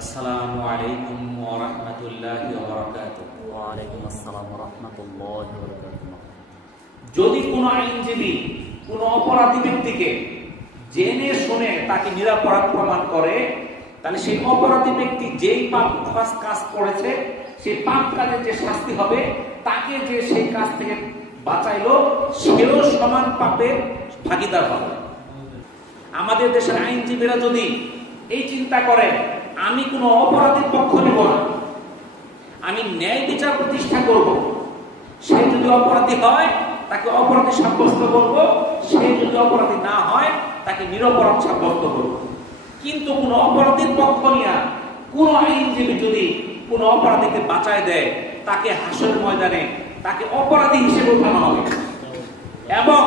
আসসালামু আলাইকুম ওয়া রাহমাতুল্লাহি ওয়া বারাকাতুহু। ওয়ালাইকুম আসসালাম ওয়া রাহমাতুল্লাহি ওয়া বারাকাতুহু। যদি কোনো আইনজীবী কোনো অপরাধী ব্যক্তিকে জেনে শুনে তাকে নিরপরাধ প্রমাণ করে, তাহলে সেই অপরাধী ব্যক্তি যেই পাপ কাজ করেছে সেই পাপ কাজের যে শাস্তি হবে, তাকে যে সেই কাজ থেকে বাঁচাইলো সেও সমান পাপের ভাগীদার হবে। আমাদের দেশের আইনজীবীরা যদি এই চিন্তা করে আমি কোনো অপরাধীর পক্ষ নেব না, আমি ন্যায় বিচার প্রতিষ্ঠা করব, সে যদি অপরাধী হয় তাকে অপরাধী সাব্যস্ত করব, সে যদি অপরাধী না হয় তাকে নিরপরাধ সাব্যস্ত করব। কিন্তু কোন অপরাধীর পক্ষ নিয়ে কোন আইনজীবী যদি কোন অপরাধীকে বাঁচায় দেয়, তাকে হাসরের ময়দানে তাকে অপরাধী হিসেবে উঠানো হবে। এবং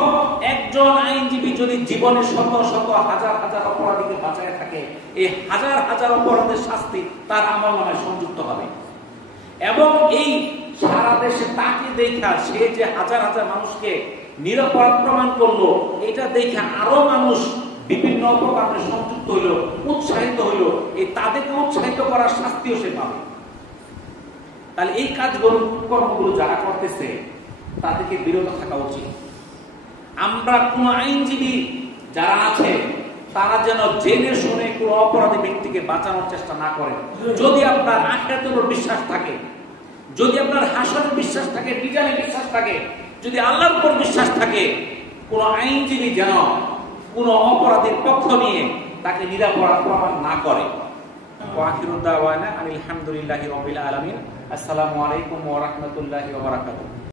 একজন আইনজীবী যদি জীবনে শত শত হাজার হাজার অপরাধীকে বাঁচায় থাকে, এই হাজার হাজার অপরাধের শাস্তি তার আমলনামায় সংযুক্ত হবে। এবং এই সারা দেশে তাকে দেখা সে যে হাজার হাজার মানুষকে নিরপরাধ প্রমাণ করলো, এটা দেখে আরো মানুষ বিভিন্ন অপকর্মে সংযুক্ত হইল, উৎসাহিত হইল, এই তাদেরকে উৎসাহিত করার শাস্তিও সে পাবে। তাহলে এই কাজগুলো কর্মগুলো যারা করতেছে তাদেরকে বিরত থাকা উচিত। আমরা কোন আইনজীবী যারা আছে তারা যেন জেনে শুনে কোন অপরাধী ব্যক্তিকে বাঁচানোর চেষ্টা না করে। যদি আপনার আখিরাতের উপর বিশ্বাস থাকে, যদি আপনার হাসরের বিশ্বাস থাকে, বিজানে বিশ্বাস থাকে, যদি আল্লাহর উপর বিশ্বাস থাকে, কোন আইনজীবী যেন কোন অপরাধীর পক্ষ নিয়ে তাকে নিরপরাধ প্রমাণ না করে। ওয়া আখিরু দাওয়ানা আলহামদুলিল্লাহি রাব্বিল আলামিন। আসসালামু আলাইকুম ওয়া রাহমাতুল্লাহি ওয়া বারাকাতুহু।